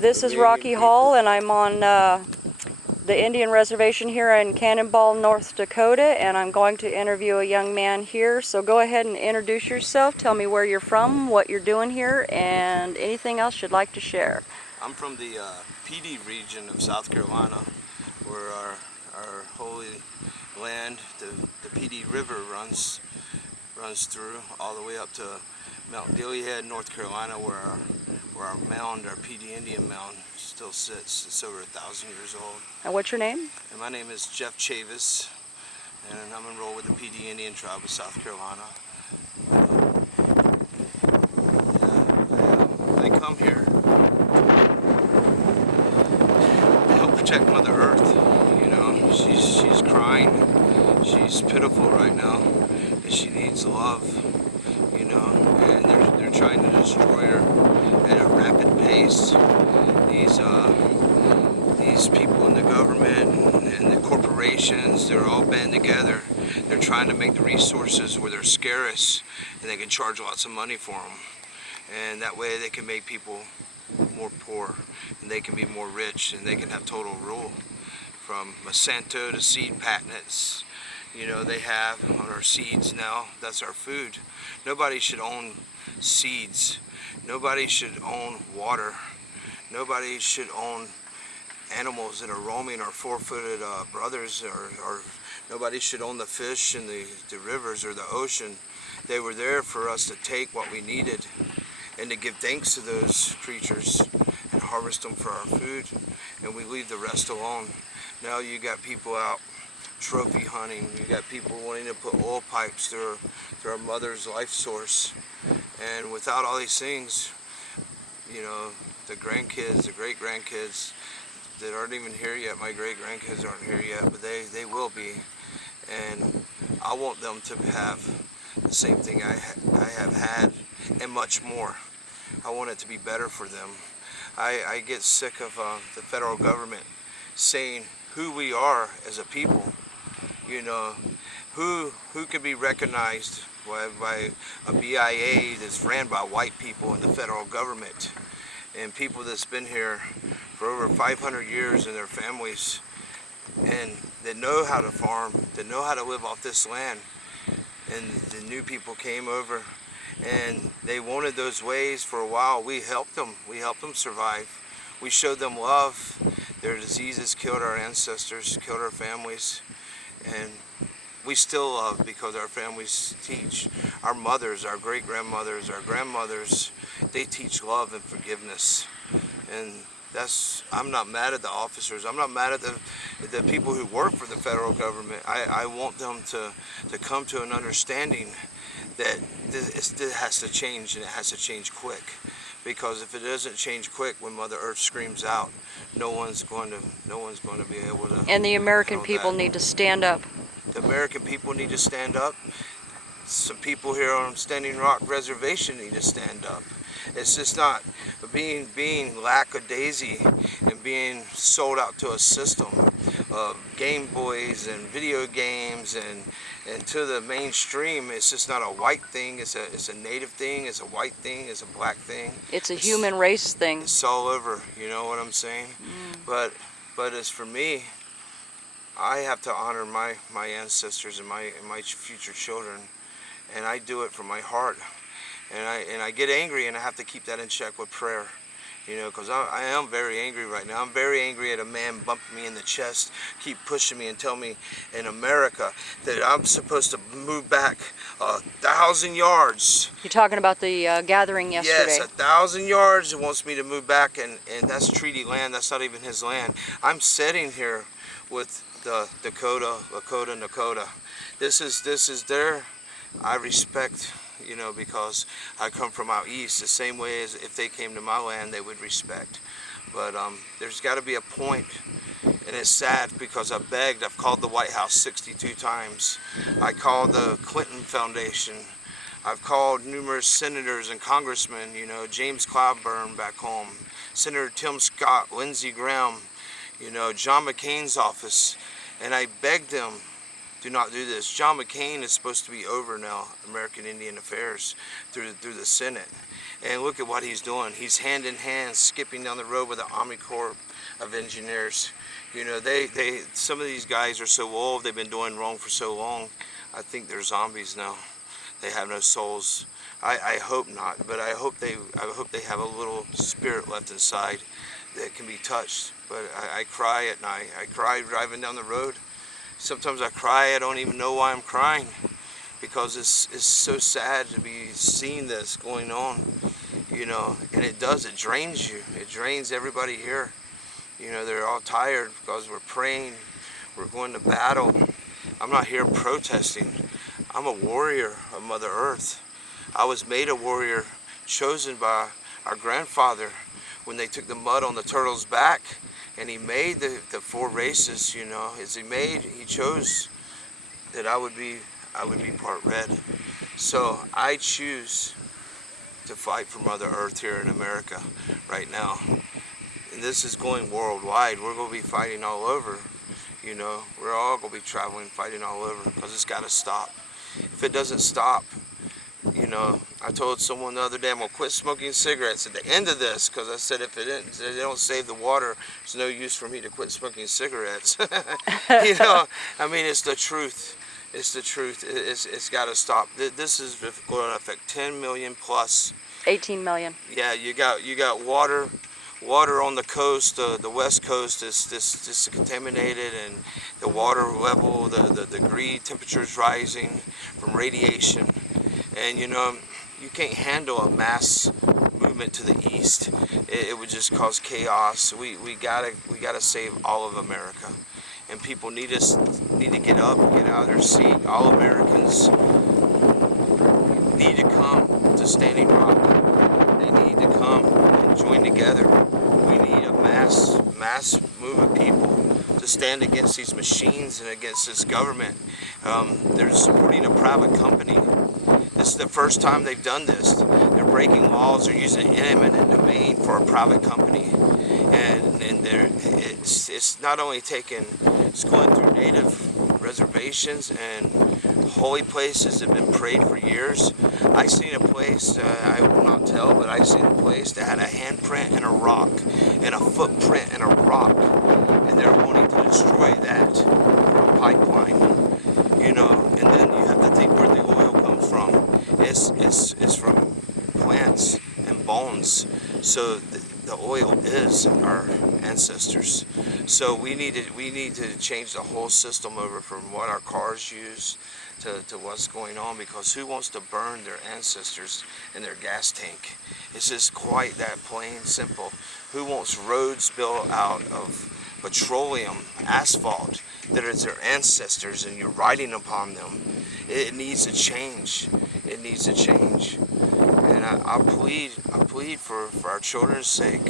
This is Rocky Hall, and I'm on the Indian Reservation here in Cannonball, North Dakota, and I'm going to interview a young man here. So go ahead and introduce yourself. Tell me where you're from, what you're doing here, and anything else you'd like to share. I'm from the PD region of South Carolina, where our holy land, the PD River runs through all the way up to Mount Gilead, North Carolina, where our mound, our PD Indian mound, still sits. It's over 1,000 years old. And what's your name? And my name is Jeff Chavis, and I'm enrolled with the PD Indian tribe of South Carolina. I come here to help protect Mother Earth. You know, she's crying. She's pitiful right now, and she needs love. You know, and they're trying to destroy her at a rapid pace. These people in the government and the corporations, they're all band together. They're trying to make the resources where they're scarce, and they can charge lots of money for them. And that way they can make people more poor, and they can be more rich, and they can have total rule. From Monsanto to seed patents, you know, they have on our seeds now. That's our food. Nobody should own seeds. Nobody should own water. Nobody should own animals that are roaming, our four-footed brothers, or nobody should own the fish in the rivers or the ocean. They were there for us to take what we needed and to give thanks to those creatures and harvest them for our food, and we leave the rest alone. Now you got people out trophy hunting. You got people wanting to put oil pipes through our mother's life source, and without all these things, you know, the grandkids, the great-grandkids that aren't even here yet, my great-grandkids aren't here yet, but they will be, and I want them to have the same thing I have had and much more. I want it to be better for them. I get sick of the federal government saying who we are as a people. You know, who can be recognized by a BIA that's ran by white people in the federal government, and people that's been here for over 500 years and their families, and that know how to farm, that know how to live off this land. And the new people came over, and they wanted those ways for a while. We helped them survive. We showed them love. Their diseases killed our ancestors, killed our families, and we still love because our families teach. Our mothers, our great-grandmothers, our grandmothers, they teach love and forgiveness. And I'm not mad at the officers. I'm not mad at the people who work for the federal government. I want them to come to an understanding that this has to change, and it has to change quick. Because if it doesn't change quick, when Mother Earth screams out, no one's going to be able to. And the American people need to stand up. The American people need to stand up. Some people here on Standing Rock Reservation need to stand up. It's just not being lackadaisy and being sold out to a system of Game Boys and video games and to the mainstream. It's just not a white thing. It's a native thing. It's a white thing. It's a black thing. It's a human race thing. It's all over. You know what I'm saying? But as for me, I have to honor my ancestors and my future children, and I do it from my heart. And I get angry, and I have to keep that in check with prayer, you know, because I am very angry right now. I'm very angry at a man bumping me in the chest, keep pushing me and tell me in America that I'm supposed to move back 1,000 yards. You're talking about the gathering yesterday. Yes, 1,000 yards. It wants me to move back, and that's treaty land. That's not even his land. I'm sitting here with the Lakota. This is their. I respect. You know, because I come from out east, the same way as if they came to my land, they would respect. But there's got to be a point, and it's sad because I've called the White House 62 times. I called the Clinton Foundation. I've called numerous senators and congressmen, you know, James Clyburn back home, Senator Tim Scott, Lindsey Graham, you know, John McCain's office, and I begged them, do not do this. John McCain is supposed to be over now, American Indian Affairs, through the Senate. And look at what he's doing. He's hand in hand skipping down the road with the Army Corps of Engineers. You know, some of these guys are so old, they've been doing wrong for so long. I think they're zombies now. They have no souls. I hope not, but I hope they have a little spirit left inside that can be touched. But I cry at night. I cry driving down the road. Sometimes I cry, I don't even know why I'm crying, because it's so sad to be seeing this going on, you know, and it drains you. It drains everybody here. You know, they're all tired because we're praying, we're going to battle. I'm not here protesting. I'm a warrior of Mother Earth. I was made a warrior, chosen by our grandfather when they took the mud on the turtle's back, and he made the 4 races, you know, he chose that I would be part red. So I choose to fight for Mother Earth here in America right now. And this is going worldwide. We're going to be fighting all over. You know, we're all going to be traveling, fighting all over, because it's got to stop. If it doesn't stop, you know, I told someone the other day I'm going to quit smoking cigarettes at the end of this, because I said if they don't save the water, there's no use for me to quit smoking cigarettes. You know, I mean, it's the truth. It's the truth. It's got to stop. This is going to affect 10 million plus. 18 million. Yeah, you got water on the coast. The west coast is contaminated, and the water level, the degree temperature is rising from radiation. And you know, you can't handle a mass movement to the east. It would just cause chaos. We gotta save all of America. And people need to get up, get out of their seat. All Americans need to come to Standing Rock. They need to come and join together. We need a mass move of people to stand against these machines and against this government. They're supporting a private company. This is the first time they've done this. They're breaking laws. They're using eminent domain for a private company. And it's not only it's going through native reservations and holy places that have been prayed for years. I seen a place, I will not tell, but I seen a place that had a handprint and a rock, and a footprint and a rock, and they're wanting to destroy that for a pipeline, you know. And then you have to think where the oil comes from. It's from plants and bones. So the oil is our ancestors. So we need to change the whole system over from what our cars use to what's going on, because who wants to burn their ancestors in their gas tank? It's just quite that plain simple. Who wants roads built out of petroleum, asphalt, that is their ancestors, and you're riding upon them? It needs to change. It needs to change. And I plead for our children's sake,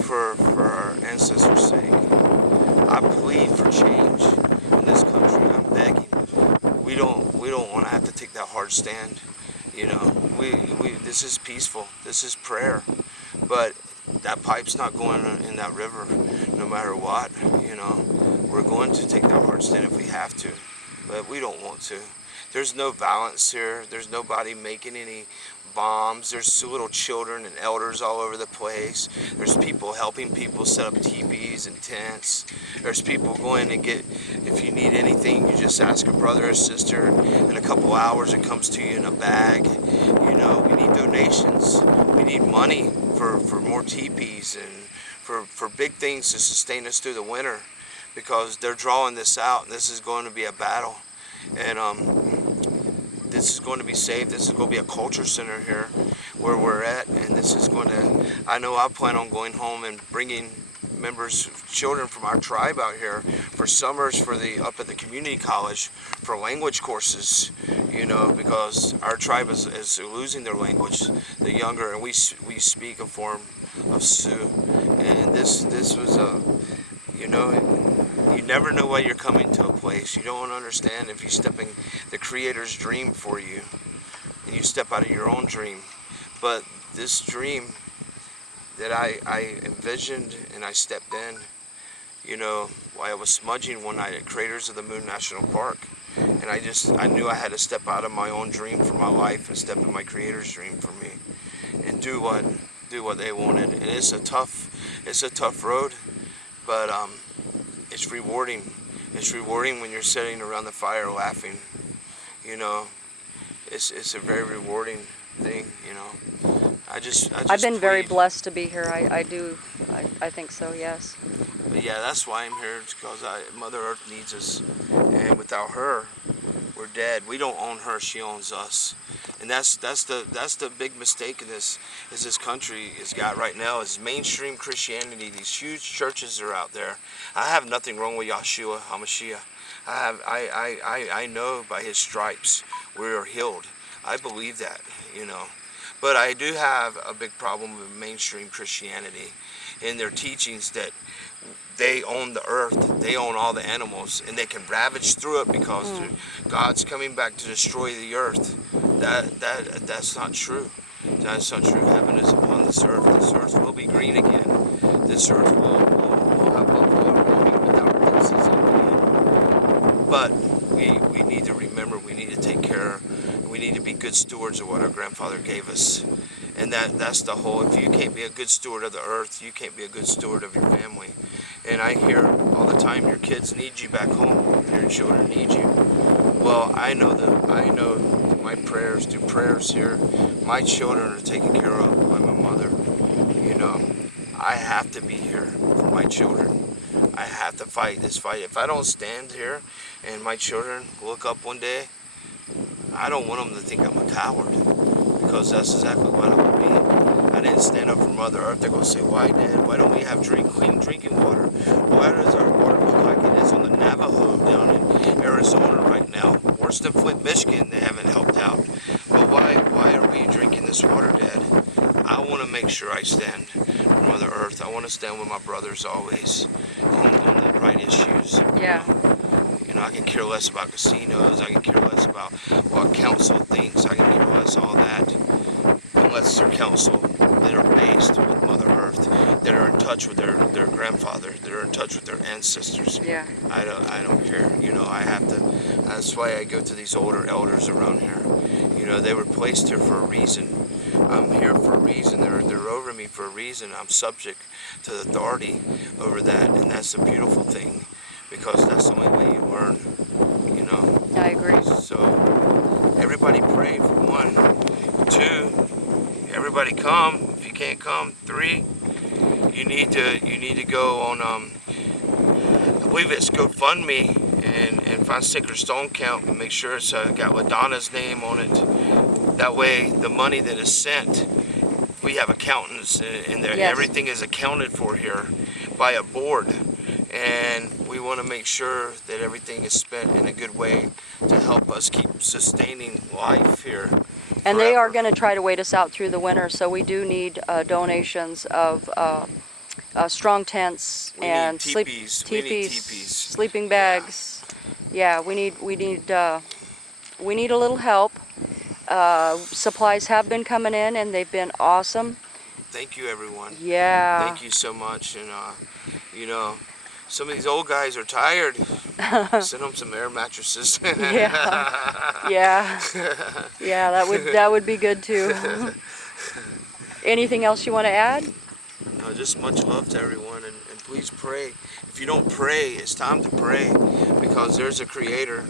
for our ancestors' sake. I plead for change in this country. I'm begging. We don't want to have to take that hard stand. You know, this is peaceful. This is prayer. But that pipe's not going in that river, no matter what. You know, we're going to take that hard stand if we have to, but we don't want to. There's no violence here. There's nobody making any bombs. There's little children and elders all over the place. There's people helping people set up teepees and tents. There's people going to get, if you need anything, you just ask a brother or sister. In a couple hours, it comes to you in a bag. You know, we need donations. We need money for more teepees and for big things to sustain us through the winter, because they're drawing this out, and this is going to be a battle. And this is going to be saved. This is going to be a culture center here where we're at, and this is going to, I know I plan on going home and bringing children from our tribe out here for summers up at the community college for language courses, you know, because our tribe is losing their language, the younger, and we speak a form of Sioux. And this was you know, you never know why you're coming to a place. You don't understand if you step in the Creator's dream for you, and you step out of your own dream. But this dream that I envisioned and I stepped in, you know, while I was smudging one night at Craters of the Moon National Park, and I knew I had to step out of my own dream for my life and step in my Creator's dream for me, and do what they wanted. And it's a tough road, but it's rewarding. It's rewarding when you're sitting around the fire laughing. You know, it's a very rewarding thing. You know, I've been very plead. blessed to be here. I think so, yes. But yeah, that's why I'm here. It's because Mother Earth needs us, and without her, we're dead. We don't own her; she owns us. And that's the big mistake in this country has got right now is mainstream Christianity. These huge churches are out there. I have nothing wrong with Yeshua HaMashiach. I know by his stripes we are healed. I believe that, you know. But I do have a big problem with mainstream Christianity in their teachings that they own the earth, they own all the animals, and they can ravage through it because God's coming back to destroy the earth. That's not true. That's not true. Heaven is upon this earth. This earth will be green again. This earth will have buffalo roaming without princes again. But we need to remember, we need to take care, we need to be good stewards of what our grandfather gave us. And that's the whole, if you can't be a good steward of the earth, you can't be a good steward of your family. And I hear all the time, your kids need you back home, your children need you. Well, I know my prayers, through prayers here, my children are taken care of by my mother. You know, I have to be here for my children. I have to fight this fight. If I don't stand here and my children look up one day, I don't want them to think I'm a coward, because that's exactly what I would be. I didn't stand up for Mother Earth. They're going to say, why, Dad? Why don't we have clean drinking water? Why does our water look like it is on the Navajo down in Arizona right now? Worse than Flint, Michigan, they haven't helped out. But why are we drinking this water, Dad? I want to make sure I stand for Mother Earth. I want to stand with my brothers always on the right issues. Yeah. You know, I can care less about casinos. I can care less about what council thinks. I can care less all that. Unless they're council that are based with Mother Earth, that are in touch with their grandfather, that are in touch with their ancestors. Yeah. I don't care. You know, I have to. That's why I go to these older elders around here. You know, they were placed here for a reason. I'm here for a reason. They're over me for a reason. I'm subject to the authority over that, and that's a beautiful thing, because that's the only way you learn. You know. I agree. So everybody pray for 1, 2. Everybody come. If you can't come, 3. You need to go on. I believe it's GoFundMe and find Sacred Stone Count and make sure it's got LaDonna's name on it. That way, the money that is sent, we have accountants in there. Yes. Everything is accounted for here by a board, and we want to make sure that everything is spent in a good way to help us keep sustaining life here. And they are forever. going to try to wait us out through the winter, so we do need donations of strong tents We and need teepees. We need teepees. sleeping bags. Yeah, we need a little help. Supplies have been coming in, and they've been awesome. Thank you, everyone. Yeah. Thank you so much. And you know, some of these old guys are tired. Send them some air mattresses. Yeah. Yeah. Yeah, that would be good too. Anything else you want to add? No, just much love to everyone, and please pray. If you don't pray, it's time to pray, because there's a Creator.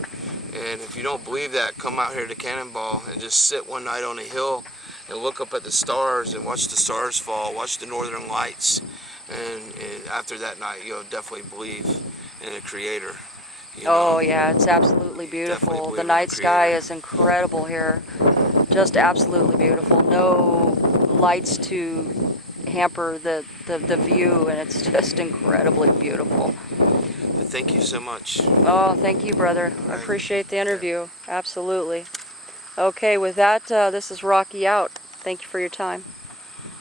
And if you don't believe that, come out here to Cannonball and just sit one night on a hill and look up at the stars and watch the stars fall, watch the northern lights. And after that night, you'll definitely believe in a Creator. You know? Oh yeah, it's absolutely beautiful. Definitely The believe in night the sky Creator. is incredible here. Just absolutely beautiful. No lights to hamper the view, and it's just incredibly beautiful. But thank you so much. Oh, thank you, brother. I Right. appreciate the interview. Absolutely. Okay, with that, this is Rocky out. Thank you for your time.